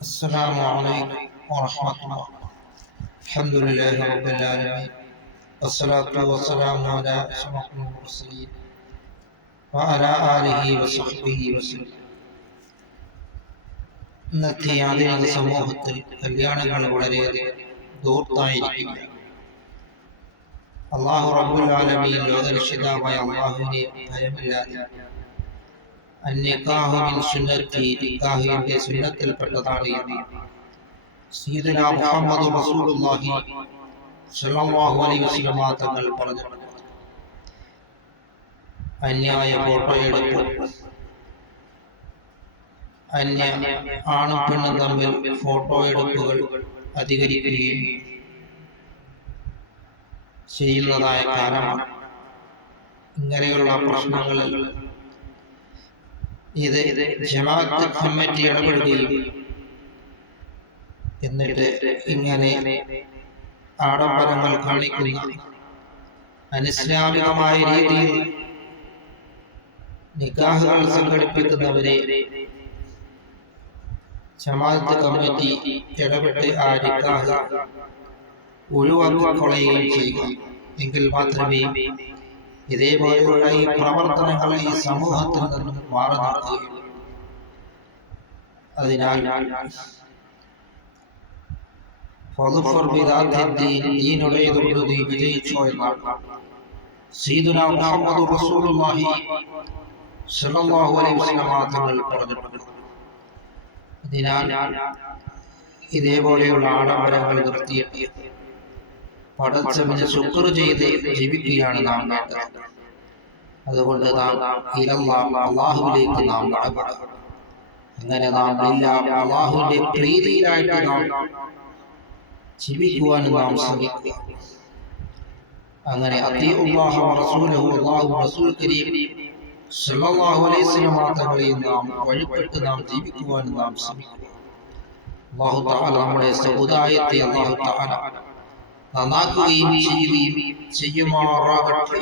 السلام عليكم ورحمة الله. الحمد لله رب العالمين والصلاة والسلام على أشرف المرسلين وعلى آله وصحبه وسلم. ഇന്നത്തെ ആധുനിക സമൂഹത്തിൽ കല്യാണങ്ങൾ വളരെയധികം ദൂർത്തായിരിക്കില്ല. അല്ലാഹു റബ്ബുൽ ആലമീൻ ലോകരക്ഷിതാവായ അല്ലാഹുവിനെ ഭയമില്ലാതെ അന്നിക്കാഹു മിൻ സുന്നത്തി, നിക്കാഹിന്റെ സുന്നത്തിൽപ്പെട്ടതാണ് എന്ന് സയ്യിദുനാ മുഹമ്മദ് റസൂലുള്ളാഹി സ്വല്ലല്ലാഹു അലൈഹി വസല്ലം തങ്ങൾ പറഞ്ഞു. അന്യായ ഫോട്ടോയെടുപ്പ്, അന്യ ആണും പെണ്ണും തമ്മിൽ ഫോട്ടോ എടുപ്പുകൾ അധികരിക്കുകയും ചെയ്യുന്നതായ കാലമാണ്. ഇങ്ങനെയുള്ള പ്രശ്നങ്ങളിൽ ഇത് ജമാഅത്ത് കമ്മിറ്റി ഇടപെടുകയും എന്നിട്ട് ഇങ്ങനെ ആഡംബരങ്ങൾ കാണിക്കുന്ന അനിസ്ലാമികമായ രീതിയിൽ നിക്കാഹുകൾ സംഘടിപ്പിക്കുന്നവരെ ജമാഅത്ത് കമ്മിറ്റി ഇടപെട്ട് ആ നിക്കാഹ് ഒഴിവാക്കിക്കളയുകയും ചെയ്യുക. എങ്കിൽ മാത്രമേ ഇതേപോലെയുള്ള ഈ പ്രവർത്തനങ്ങൾ ഈ സമൂഹത്തിൽ നിന്നും മാറി നിൽക്കുകയുള്ളൂ. അതിനാൽ ദീനുടേതുകൊണ്ട് നീ വിജയിച്ചോ എന്നാണ് സയ്യിദുനാ മുഹമ്മദ് റസൂലുള്ളാഹി സ്വല്ലല്ലാഹു അലൈഹി വസല്ലം തങ്ങൾ പറഞ്ഞിട്ടുണ്ട്. അതിനാൽ ഇതേപോലെയുള്ള ആഡംബരങ്ങൾ നിർത്തിയിട്ട് പടച്ചവന് ശുക്ർ ചെയ്ത് ജീവിക്കുകയാണ് നാം വേണ്ടത്. അതുകൊണ്ട് നാം അല്ലാഹുവിലേക്ക് നാം മടങ്ങുക. അങ്ങനെ നാം എല്ലാം അല്ലാഹുവിന്റെ പ്രീതിയിലായിട്ട് നാം ജീവിക്കുവാനും നാം ശ്രമിക്കുക. അങ്ങനെ അല്ലാഹു റസൂലുഹു അല്ലാഹു റസൂൽ കരീം സ്വല്ലല്ലാഹു അലൈഹി വസല്ലം തങ്ങളെയും നാം വഴിപ്പെട്ട് നാം ജീവിക്കുവാനും നാം ശ്രമിക്കുക. അല്ലാഹു തആല നമ്മുടെ സമുദായത്തെ അല്ലാഹു തആല നന്നാക്കുകയും ചെയ്യുകയും ചെയ്യുമാറാകട്ടെ.